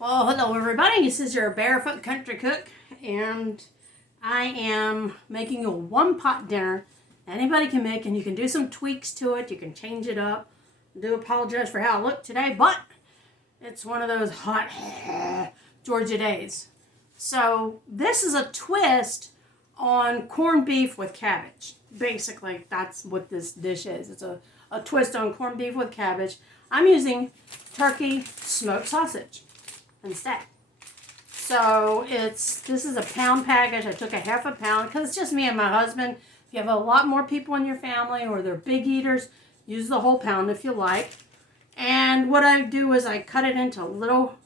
Well, hello everybody. This is your barefoot country cook, and I am making a one-pot dinner. Anybody can make, and you can do some tweaks to it. You can change it up. I do apologize for how I look today, but it's one of those hot Georgia days. So this is a twist on corned beef with cabbage. Basically, that's what this dish is. It's a twist on corned beef with cabbage. I'm using turkey smoked sausage instead. So this is a pound package. I took a half a pound because it's just me and my husband. If you have a lot more people in your family or they're big eaters, use the whole pound if you like. And what I do is I cut it into little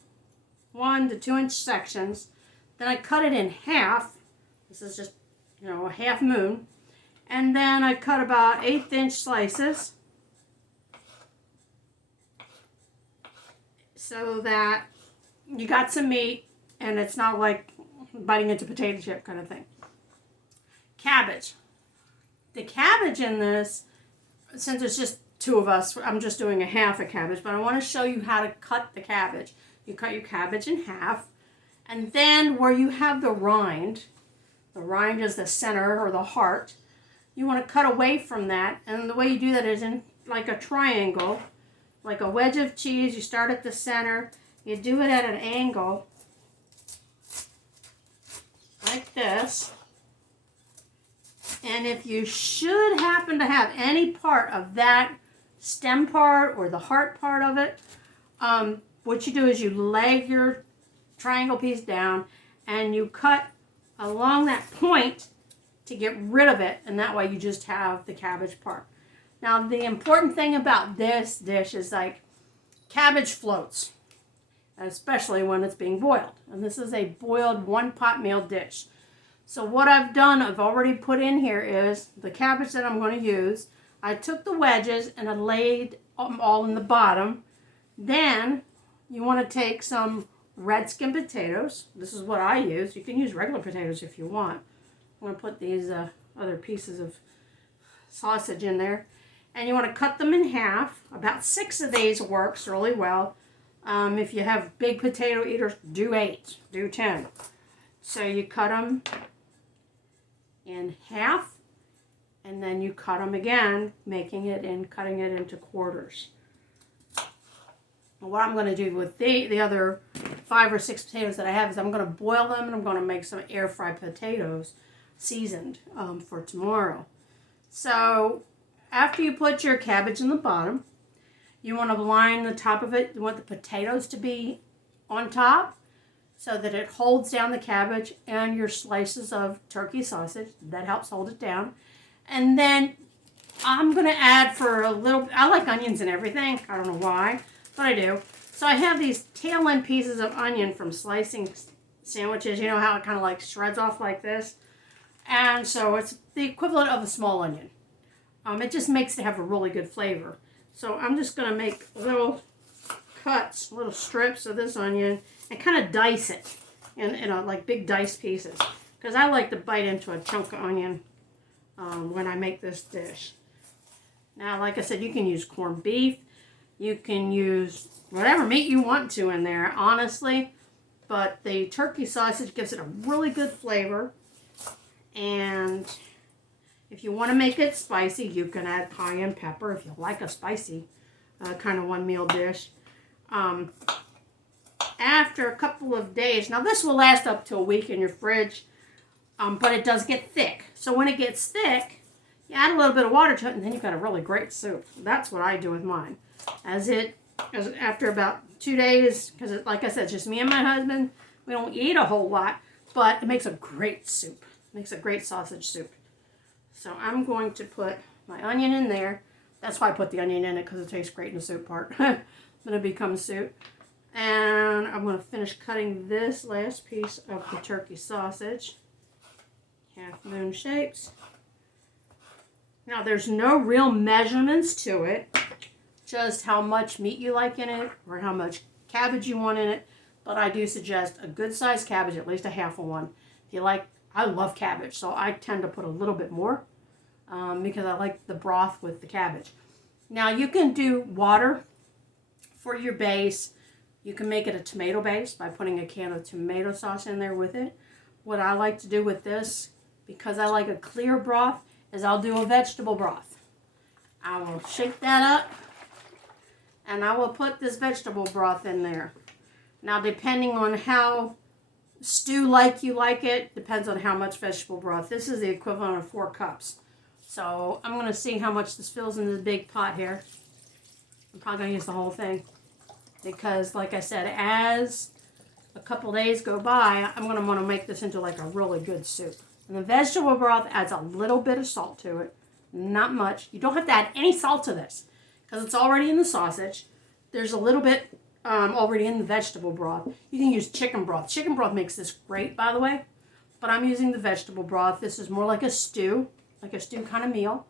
1 to 2 inch sections. Then I cut it in half. This is just, a half moon. And then I cut about 1/8 inch slices so that you got some meat and it's not like biting into potato chip kind of thing. Cabbage. The cabbage in this, since it's just two of us, I'm just doing a half a cabbage, but I want to show you how to cut the cabbage. You cut your cabbage in half, and then where you have the rind is the center or the heart, you want to cut away from that, and the way you do that is in like a triangle, like a wedge of cheese. You start at the center, you do it at an angle, like this. And if you should happen to have any part of that stem part or the heart part of it, what you do is you lay your triangle piece down and you cut along that point to get rid of it, and that way you just have the cabbage part. Now the important thing about this dish is like cabbage floats, especially when it's being boiled. And this is a boiled one-pot meal dish. So what I've done, I've already put in here is the cabbage that I'm going to use. I took the wedges and I laid them all in the bottom. Then you want to take some red skin potatoes. This is what I use. You can use regular potatoes if you want. I'm going to put these other pieces of sausage in there. And you want to cut them in half. About 6 of these works really well. If you have big potato eaters, do 8, do 10. So you cut them in half, and then you cut them again, cutting it into quarters. And what I'm going to do with the other 5 or 6 potatoes that I have is I'm going to boil them, and I'm going to make some air fried potatoes seasoned for tomorrow. So after you put your cabbage in the bottom, you want to line the top of it. You want the potatoes to be on top so that it holds down the cabbage and your slices of turkey sausage. That helps hold it down. And then I'm going to add for a little, I like onions and everything. I don't know why, but I do. So I have these tail end pieces of onion from slicing sandwiches. You know how it kind of like shreds off like this? And so it's the equivalent of a small onion. It just makes it have a really good flavor. So I'm just going to make little cuts, little strips of this onion, and kind of dice it in like big diced pieces. Because I like to bite into a chunk of onion when I make this dish. Now, like I said, you can use corned beef. You can use whatever meat you want to in there, honestly. But the turkey sausage gives it a really good flavor. And if you want to make it spicy, you can add cayenne pepper if you like a spicy kind of one meal dish. After a couple of days, now this will last up to a week in your fridge, but it does get thick. So when it gets thick, you add a little bit of water to it, and then you've got a really great soup. That's what I do with mine. After about 2 days, because like I said, it's just me and my husband, we don't eat a whole lot, but it makes a great soup. It makes a great sausage soup. So I'm going to put my onion in there. That's why I put the onion in it, because it tastes great in the soup part. Then it becomes soup. And I'm going to finish cutting this last piece of the turkey sausage. Half moon shapes. Now there's no real measurements to it. Just how much meat you like in it, or how much cabbage you want in it. But I do suggest a good sized cabbage, at least a half of one. If you like, I love cabbage, so I tend to put a little bit more. Because I like the broth with the cabbage. Now you can do water for your base. You can make it a tomato base by putting a can of tomato sauce in there with it. What I like to do with this, because I like a clear broth, is I'll do a vegetable broth. I will shake that up, and I will put this vegetable broth in there. Now, depending on how stew-like you like it, depends on how much vegetable broth. This is the equivalent of 4 cups. So I'm going to see how much this fills in this big pot here. I'm probably going to use the whole thing. Because, like I said, as a couple days go by, I'm going to want to make this into like a really good soup. And the vegetable broth adds a little bit of salt to it. Not much. You don't have to add any salt to this because it's already in the sausage. There's a little bit already in the vegetable broth. You can use chicken broth. Chicken broth makes this great, by the way. But I'm using the vegetable broth. This is more like a stew kind of meal.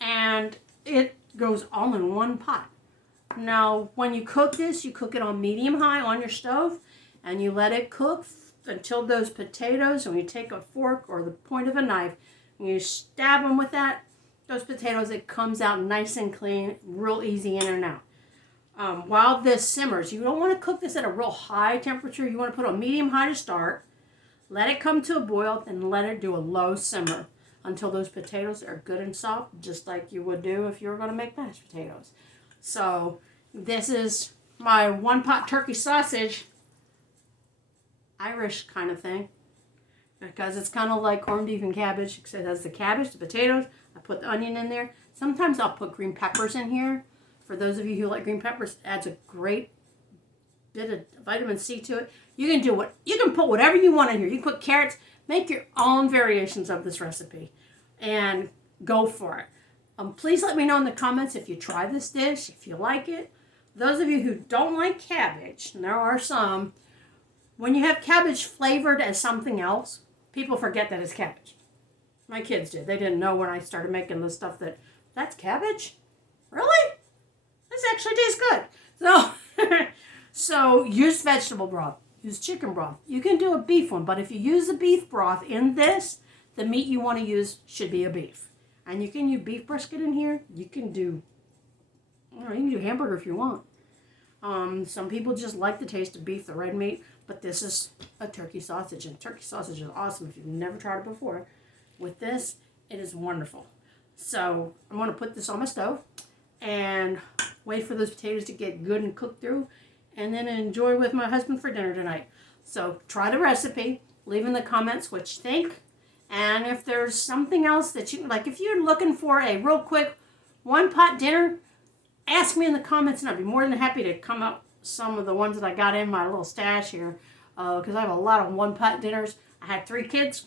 And it goes all in one pot. Now, when you cook this, you cook it on medium-high on your stove. And you let it cook until those potatoes, and you take a fork or the point of a knife, and you stab them with that, those potatoes, it comes out nice and clean, real easy in and out. While this simmers, you don't want to cook this at a real high temperature. You want to put on medium-high to start, let it come to a boil, and let it do a low simmer until those potatoes are good and soft, just like you would do if you were going to make mashed potatoes. So this is my one-pot turkey sausage, Irish kind of thing, because it's kind of like corned beef and cabbage, except it has the cabbage, the potatoes. I put the onion in there. Sometimes I'll put green peppers in here. For those of you who like green peppers, it adds a great bit of vitamin C to it. You can put whatever you want in here. You can put carrots, make your own variations of this recipe, and go for it. Please let me know in the comments if you try this dish, if you like it. Those of you who don't like cabbage, and there are some, when you have cabbage flavored as something else, people forget that it's cabbage. My kids did. They didn't know when I started making this stuff that's cabbage? Really? This actually tastes good. So use vegetable broth. Use chicken broth. You can do a beef one, but if you use the beef broth in this, the meat you want to use should be a beef. And you can use beef brisket in here. You can do hamburger if you want. Some people just like the taste of beef, the red meat. But this is a turkey sausage, and turkey sausage is awesome if you've never tried it before. With this, it is wonderful. So I'm going to put this on my stove and wait for those potatoes to get good and cooked through, and then enjoy with my husband for dinner tonight. So try the recipe, leave in the comments what you think, and if there's something else that you like, if you're looking for a real quick one-pot dinner, ask me in the comments, and I'd be more than happy to come up some of the ones that I got in my little stash here, because I have a lot of one-pot dinners. I had 3 kids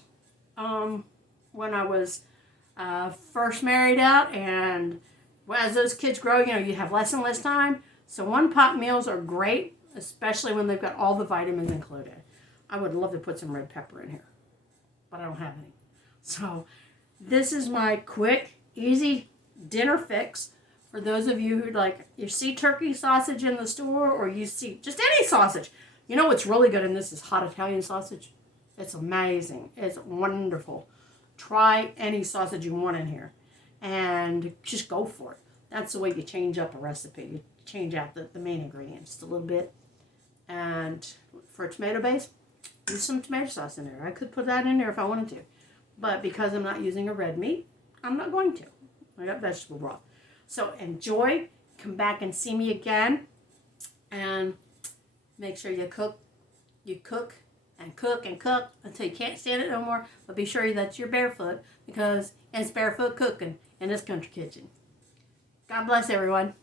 when I was first married out, and as those kids grow, you have less and less time. So one-pot meals are great, especially when they've got all the vitamins included. I would love to put some red pepper in here, but I don't have any. So this is my quick, easy dinner fix. For those of you who you see turkey sausage in the store, or you see just any sausage. You know what's really good in this is hot Italian sausage. It's amazing. It's wonderful. Try any sausage you want in here and just go for it. That's the way you change up a recipe. You change out the main ingredients a little bit. And for a tomato base, use some tomato sauce in there. I could put that in there if I wanted to. But because I'm not using a red meat, I'm not going to. I got vegetable broth. So enjoy, come back and see me again, and make sure you cook and cook and cook until you can't stand it no more, but be sure that you're barefoot, because it's barefoot cooking in this country kitchen. God bless everyone.